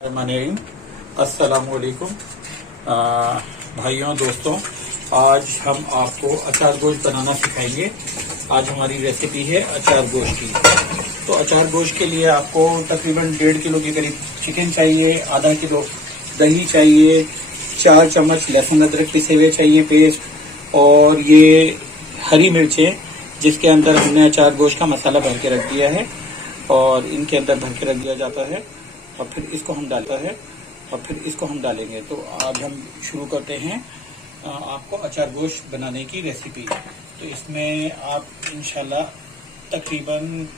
अस्सलाम वालेकुम भाइयों दोस्तों, आज हम आपको अचार गोश्त बनाना सिखाएंगे। आज हमारी रेसिपी है अचार गोश्त की। तो अचार गोश्त के लिए आपको तकरीबन 1.5 किलो के करीब चिकन चाहिए, आधा किलो दही चाहिए, 4 चम्मच लहसुन अदरक पिसे हुए चाहिए पेस्ट, और ये हरी मिर्चें जिसके अंदर हमने अचार गोश्त का मसाला भर के रख दिया है और इनके अंदर भर के रख दिया जाता है और फिर इसको हम डालेंगे। तो आज हम शुरू करते हैं आपको अचार गोश्त बनाने की रेसिपी। तो इसमें आप इंशाल्लाह तकरीबन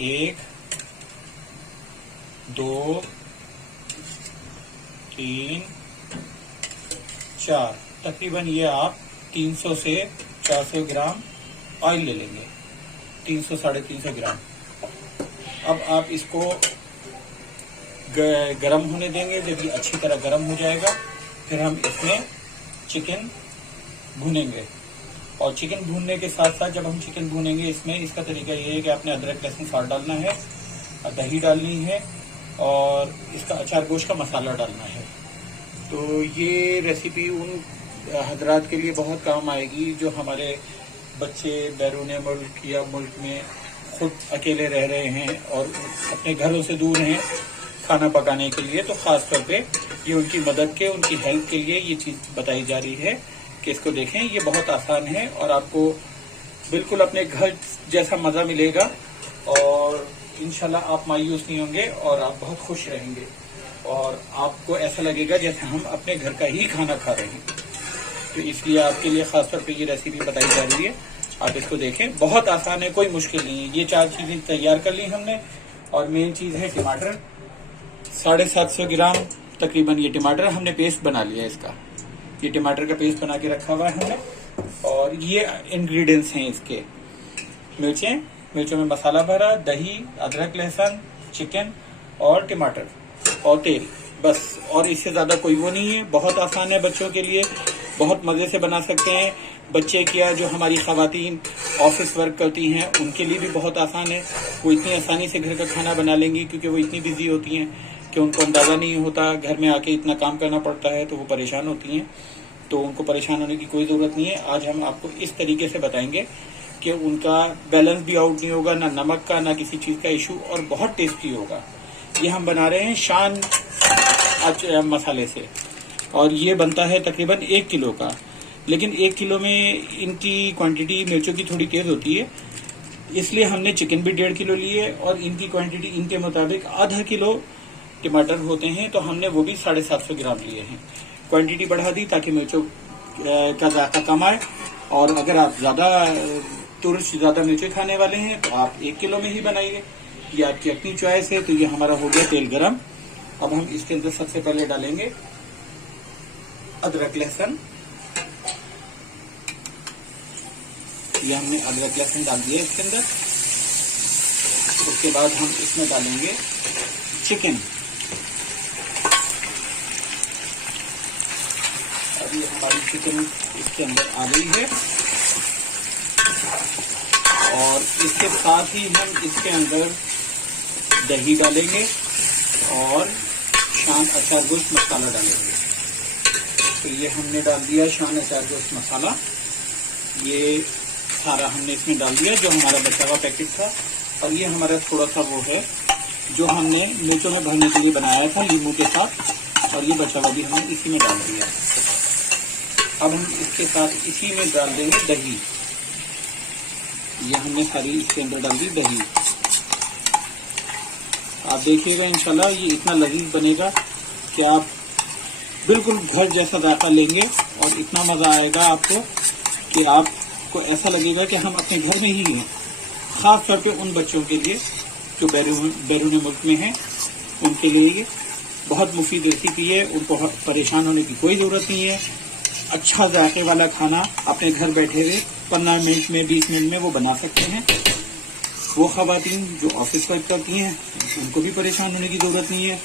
1, 2, 3, 4 तकरीबन ये आप 300 से 400 ग्राम ऑयल ले लेंगे, 300 साढ़े 300 ग्राम। अब आप इसको गरम होने देंगे। जब ये अच्छी तरह गरम हो जाएगा फिर हम इसमें चिकन भूनेंगे। और चिकन भूनने के साथ साथ जब हम चिकन भूनेंगे इसमें इसका तरीका ये है कि आपने अदरक लहसुन साथ डालना है, दही डालनी है और इसका अचार गोश्त का मसाला डालना है। तो ये रेसिपी उन हजरात के लिए बहुत काम आएगी जो हमारे बच्चे बैरून मुल्क या मुल्क में खुद अकेले रह रहे हैं और अपने घरों से दूर हैं खाना पकाने के लिए। तो खास तौर पे ये उनकी मदद के, उनकी हेल्प के लिए ये चीज बताई जा रही है कि इसको देखें, ये बहुत आसान है और आपको बिल्कुल अपने घर जैसा मजा मिलेगा और इंशाल्लाह आप मायूस नहीं होंगे और आप बहुत खुश रहेंगे और आपको ऐसा लगेगा जैसे हम अपने घर का ही खाना खा रहे हैं। तो इसलिए आपके लिए खास तौर पे ये रेसिपी बताई जा रही है, आप इसको देखें। बहुत आसान है, कोई मुश्किल नहीं है। ये 4 चीजें तैयार कर ली हमने और मेन चीज है टमाटर, 750 ग्राम तकरीबन ये टमाटर हमने पेस्ट बना लिया इसका। ये टमाटर का पेस्ट बना के रखा हुआ है हमने और ये इंग्रेडिएंट्स हैं इसके। मिर्चों में मसाला भरा, दही, अदरक लहसुन, चिकन और टमाटर और तेल, बस। और इससे ज्यादा कोई वो नहीं है। बहुत आसान है, बच्चों के लिए बहुत मजे से बना सकते हैं। बच्चे क्या, जो हमारी खवातीन ऑफिस वर्क करती हैं उनके लिए भी बहुत आसान है। वो इतनी आसानी से घर का खाना बना लेंगी क्योंकि वो इतनी बिजी होती हैं कि उनको अंदाजा नहीं होता, घर में आके इतना काम करना पड़ता है तो वो परेशान होती हैं। तो उनको परेशान होने की कोई जरूरत नहीं है। आज हम आपको इस तरीके से बताएंगे कि उनका बैलेंस भी आउट नहीं होगा, ना नमक का ना किसी चीज का इशू, और बहुत टेस्टी होगा। ये हम बना रहे हैं शान मसाले से और ये बनता है तकरीबन 1 किलो का। लेकिन 1 किलो में इनकी क्वांटिटी मिर्चों की थोड़ी तेज होती है, इसलिए हमने चिकन भी 1.5 किलो लिए और इनकी क्वांटिटी इनके मुताबिक आधा किलो टमाटर होते हैं तो हमने वो भी 750 ग्राम लिए हैं। क्वांटिटी बढ़ा दी ताकि मिर्चों का जायका कम आए। और अगर आप ज्यादा मिर्चें खाने वाले हैं तो आप 1 किलो में ही बनाइए, ये आपकी अपनी चॉइस है। तो ये हमारा हो गया तेल गरम। अब हम इसके अंदर सबसे पहले डालेंगे अदरक लहसुन। ये हमने अदरक लहसुन डाल दिया इसके अंदर। उसके बाद हम इसमें डालेंगे चिकन। अब ये हमारी चिकन इसके अंदर आ गई है और इसके साथ ही हम इसके अंदर दही डालेंगे और शान अचार गोश्त मसाला डालेंगे। तो ये हमने डाल दिया शान अचार गोश्त मसाला, ये सारा हमने इसमें डाल दिया जो हमारा बचा हुआ पैकेट था। और ये हमारा थोड़ा सा वो है जो हमने मिर्चों में भरने के लिए बनाया था नींबू के साथ, और ये बचा हुआ भी हमने इसी में डाल दिया। अब हम इसके साथ इसी में डाल देंगे दही। ये हमने सारी इसके अंदर डाल दी दही। आप देखिएगा इंशाल्लाह ये इतना लजीज बनेगा कि आप बिल्कुल घर जैसा जायका लेंगे और इतना मजा आएगा आपको कि आपको ऐसा लगेगा कि हम अपने घर में ही हैं। खास तौर पे उन बच्चों के लिए जो बैरून मुल्क में हैं, उनके लिए ये बहुत मुफीद रेसिपी है। उनको परेशान होने की कोई जरूरत नहीं है। अच्छा जायके वाला खाना अपने घर बैठे हुए 15 मिनट में 20 मिनट में वो बना सकते हैं। वो खवातीन जो ऑफिस वर्क करती हैं उनको भी परेशान होने की जरूरत नहीं है।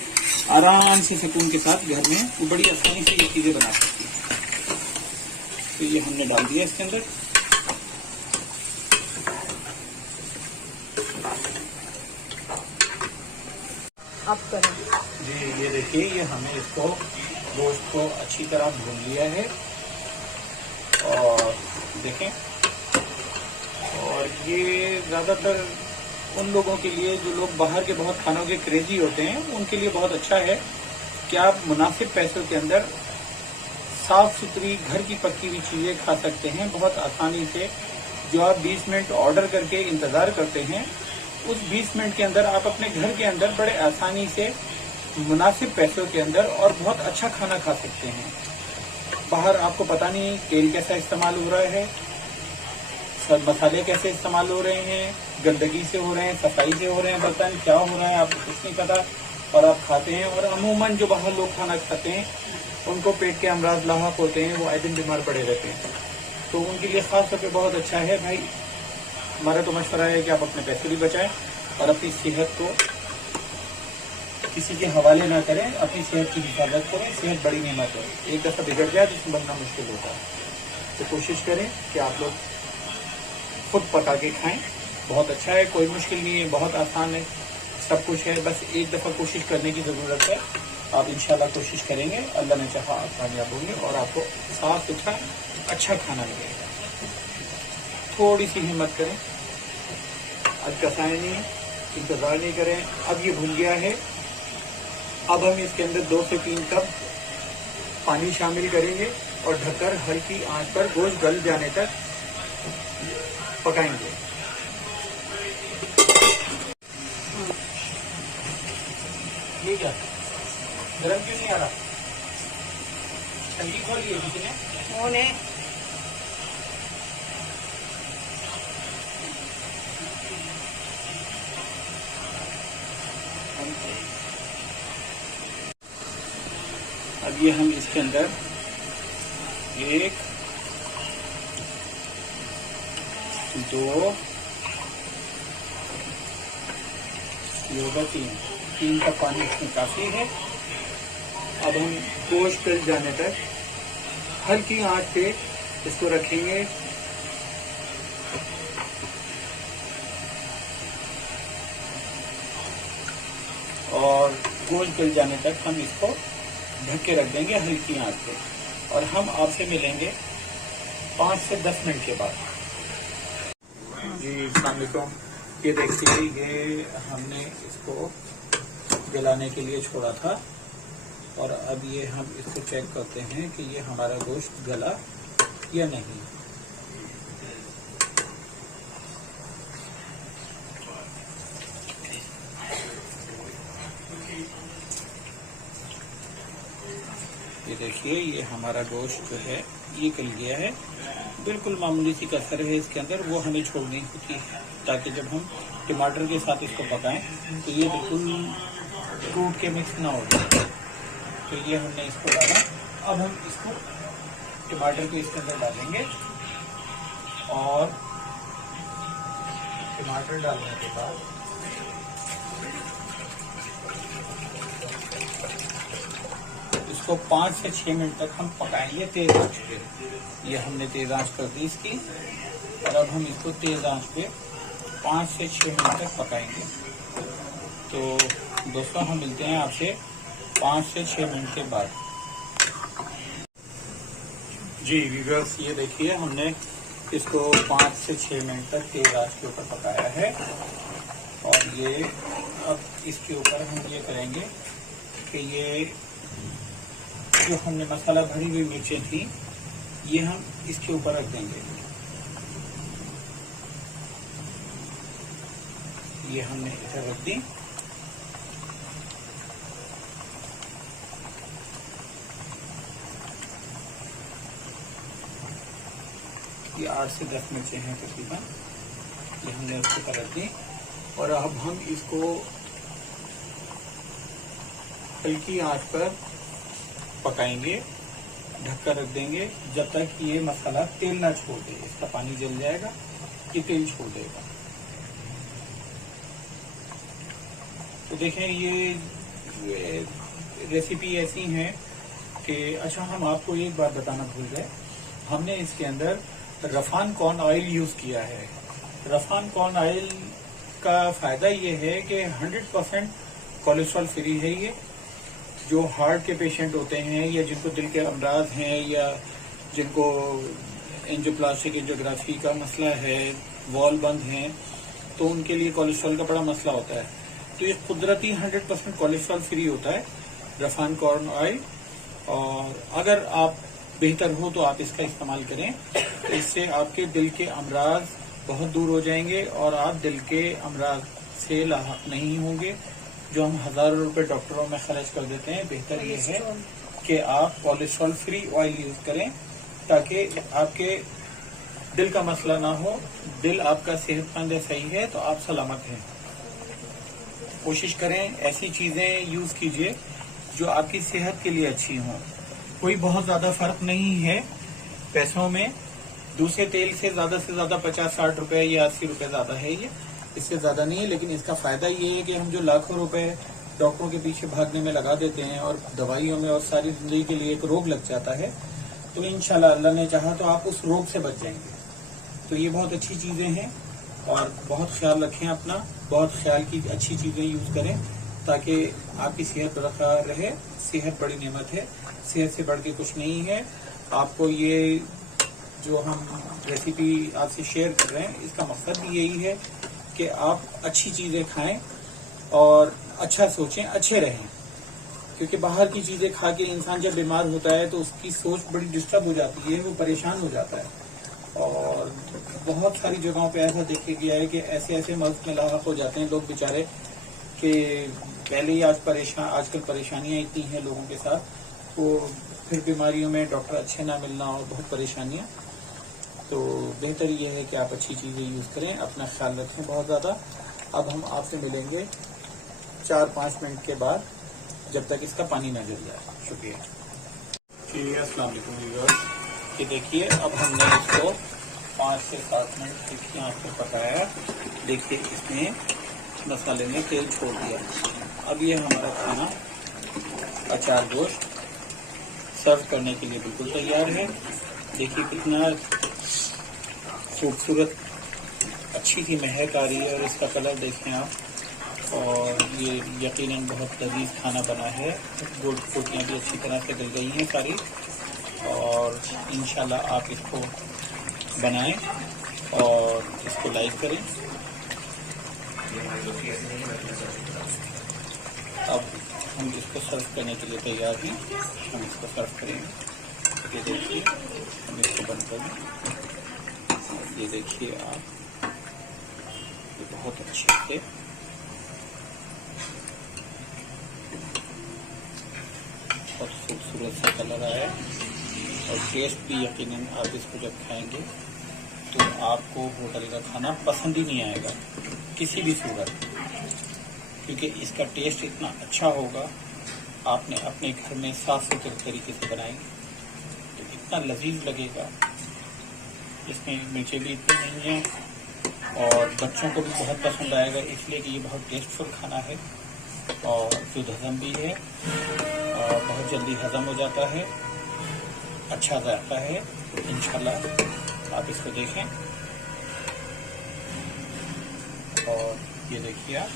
आराम से सुकून के साथ घर में वो बड़ी आसानी से ये चीजें बना सकती हैं। तो ये हमने डाल दिया इसके अंदर। आप करें। जी देखिए ये हमने इसको गोश्त को अच्छी तरह भून लिया है और देखें। और ये ज़्यादातर उन लोगों के लिए जो लोग बाहर के बहुत खानों के क्रेजी होते हैं उनके लिए बहुत अच्छा है कि आप मुनासिब पैसों के अंदर साफ सुथरी घर की पकी हुई चीज़ें खा सकते हैं बहुत आसानी से। जो आप 20 मिनट ऑर्डर करके इंतज़ार करते हैं, उस 20 मिनट के अंदर आप अपने घर के अंदर बड़े आसानी से मुनासिब पैसों के अंदर और बहुत अच्छा खाना खा सकते हैं। बाहर आपको पता नहीं तेल कैसा इस्तेमाल हो रहा है, सब मसाले कैसे इस्तेमाल हो रहे हैं, गंदगी से हो रहे हैं, सफाई से हो रहे हैं, बर्तन क्या हो रहा है आपको कुछ नहीं पता और आप खाते हैं। और अमूमन जो बाहर लोग खाना खाते हैं उनको पेट के अमराज लाहक होते हैं, वो आए दिन बीमार पड़े रहते हैं। तो उनके लिए खास तौर पे बहुत अच्छा है भाई। हमारा तो मशवरा है कि आप अपने पैसे भी बचाएं और अपनी सेहत को किसी के हवाले ना करें, अपनी सेहत की हिफाजत करें। सेहत बड़ी नेमत है, एक दफ़ा बिगड़ जाए तो उसमें बनना मुश्किल होता है। तो कोशिश करें कि आप लोग खुद पका के खाएं, बहुत अच्छा है, कोई मुश्किल नहीं है, बहुत आसान है, सब कुछ है, बस एक दफ़ा कोशिश करने की ज़रूरत है। आप इंशाल्लाह कोशिश करेंगे, अल्लाह ने चाहा आप कामयाब होंगे और आपको साफ सुथरा अच्छा खाना मिलेगा। थोड़ी सी हिम्मत करें, आज कसाएं नहीं, इंतज़ार नहीं करें। अब ये भून गया है, अब हम इसके अंदर 2 से 3 कप पानी शामिल करेंगे और ढककर हल्की आंच पर गोश्त गल जाने तक पकाएंगे। ये क्या गरम क्यों नहीं आ रहा? टंकी खोली है किसी ने? ओने अब ये हम इसके अंदर 1 2 योगा 3 का पानी इसमें काफी है। अब हम गोश्त गल जाने तक हल्की आंच पे इसको रखेंगे। और गोश्त गल जाने तक हम इसको ढक के रख देंगे हल्की आंच पे। और हम आपसे मिलेंगे 5 से 10 मिनट के बाद। जी अस्सलाम वालेकुम। ये देखिए ये हमने इसको गलाने के लिए छोड़ा था और अब ये हम इसको चेक करते हैं कि ये हमारा गोश्त गला या नहीं। ये देखिए ये हमारा गोश्त जो है ये गल गया है। बिल्कुल मामूली सी कसर है इसके अंदर, वो हमें छोड़नी होती है ताकि जब हम टमाटर के साथ इसको पकाएं तो ये बिल्कुल टूट के मिक्स ना हो जाए। तो ये हमने इसको डाला। अब हम इसको टमाटर को इसके अंदर डालेंगे और टमाटर डालने के बाद इसको 5 से 6 मिनट तक हम पकाएंगे तेज आंच पे। ये हमने तेज आंच कर दी इसकी और अब हम इसको तेज आंच पे 5 से 6 मिनट तक पकाएंगे। तो दोस्तों हम मिलते हैं आपसे 5 से 6 मिनट के बाद। जी व्यूअर्स ये देखिए हमने इसको 5 से 6 मिनट तक तेज आंच के ऊपर पकाया है और ये अब इसके ऊपर हम ये करेंगे कि ये जो हमने मसाला भरी हुई मिर्चें थी ये हम इसके ऊपर रख देंगे। ये हमने इधर रख दी। ये 8 से 10 मिर्चें हैं तकरीबन, ये हमने उसके ऊपर रख दी और अब हम इसको हल्की आंच पर पकाएंगे, ढककर रख देंगे जब तक ये मसाला तेल ना छोड़ दे। इसका पानी जल जाएगा, ये तेल छोड़ देगा। तो देखें ये रेसिपी ऐसी है कि अच्छा हम आपको एक बात बताना भूल गए, हमने इसके अंदर रफान कॉर्न ऑयल यूज किया है। रफान कॉर्न ऑयल का फायदा ये है कि 100% कोलेस्ट्रॉल फ्री है ये जो हार्ट के पेशेंट होते हैं या जिनको दिल के अमराज हैं या जिनको एंजियोप्लास्टिक एंजियोग्राफी का मसला है, वॉल बंद हैं, तो उनके लिए कोलेस्ट्रॉल का बड़ा मसला होता है। तो ये कुदरती 100% कोलेस्ट्रॉल फ्री होता है रफान कॉर्न ऑयल, और अगर आप बेहतर हो तो आप इसका इस्तेमाल करें। तो इससे आपके दिल के अमराज बहुत दूर हो जाएंगे और आप दिल के अमराज से लाहक नहीं होंगे, जो हम हजारों रुपए डॉक्टरों में खर्च कर देते हैं। बेहतर ये है कि आप कोलेस्ट्रॉल फ्री ऑयल यूज करें ताकि आपके दिल का मसला ना हो। दिल आपका सेहतमंद है, सही है, तो आप सलामत हैं। कोशिश करें ऐसी चीजें यूज कीजिए जो आपकी सेहत के लिए अच्छी हों। कोई बहुत ज्यादा फर्क नहीं है पैसों में, दूसरे तेल से ज्यादा 50-60 रुपए या 80 रुपए ज्यादा है, ये इससे ज्यादा नहीं है। लेकिन इसका फायदा ये है कि हम जो लाखों रुपए डॉक्टरों के पीछे भागने में लगा देते हैं और दवाइयों में और सारी जिंदगी के लिए एक रोग लग जाता है, तो इंशाल्लाह अल्लाह ने चाहा तो आप उस रोग से बच जाएंगे। तो ये बहुत अच्छी चीजें हैं और बहुत ख्याल रखें अपना, बहुत ख्याल की अच्छी चीजें यूज करें ताकि आपकी सेहत बरकरार रहे। सेहत बड़ी नेमत है, सेहत से बढ़ के कुछ नहीं है। आपको ये जो हम रेसिपी आपसे शेयर कर रहे हैं, इसका मकसद भी यही है कि आप अच्छी चीजें खाएं और अच्छा सोचें, अच्छे रहें। क्योंकि बाहर की चीजें खा के इंसान जब बीमार होता है तो उसकी सोच बड़ी डिस्टर्ब हो जाती है, वो परेशान हो जाता है। और बहुत सारी जगहों पे ऐसा देखा गया है कि ऐसे ऐसे मर्ज में लाहक हो जाते हैं लोग बेचारे कि पहले ही आजकल परेशानियां इतनी हैं लोगों के साथ, तो फिर बीमारियों में डॉक्टर अच्छे ना मिलना और बहुत परेशानियां। तो बेहतर ये है कि आप अच्छी चीजें यूज करें, अपना ख्याल रखें बहुत ज्यादा। अब हम आपसे मिलेंगे 4-5 मिनट के बाद, जब तक इसका पानी न जल जाए। शुक्रिया जी, अस्सलाम वालेकुम व्यूअर्स। ये देखिए अब हमने इसको 5 से 7 मिनट देखिए आपको पकाया। देखिए इसमें मसाले ने तेल छोड़ दिया। अब ये हमारा खाना अचार गोश्त सर्व करने के लिए बिल्कुल तैयार है। देखिए कितना खूबसूरत, अच्छी सी महक आ रही है और इसका कलर देखें आप। और ये यकीनन बहुत लजीज खाना बना है। रोटियाँ भी अच्छी तरह से गल गई हैं सारी, और इंशाल्लाह आप इसको बनाएं और इसको लाइक करें। अब हम इसको सर्व करने के लिए तैयार हैं, हम इसको सर्व करेंगे। ये देखिए हम इसको बंद करें। ये देखिए आप, ये बहुत अच्छे से बहुत खूबसूरत सा कलर आया और टेस्ट भी यकीनन आप इसको जब खाएंगे तो आपको होटल का खाना पसंद ही नहीं आएगा किसी भी सूरत, क्योंकि इसका टेस्ट इतना अच्छा होगा। आपने अपने घर में साफ सुथरे तरीके से बनाएंगे तो इतना लजीज लगेगा। इसमें मिर्चें भी इतनी नहीं हैं और बच्चों को भी बहुत पसंद आएगा, इसलिए कि ये बहुत टेस्टफुल खाना है और शुद्ध हजम भी है और बहुत जल्दी हजम हो जाता है, अच्छा जाता है। इंशाल्लाह आप इसको देखें। और ये देखिए आप,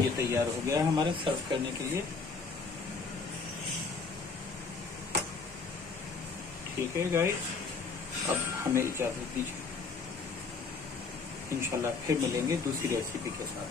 ये तैयार हो गया हमारे सर्व करने के लिए। ठीक है गाइस, अब हमें इजाजत दीजिए। इंशाल्लाह फिर मिलेंगे दूसरी रेसिपी के साथ।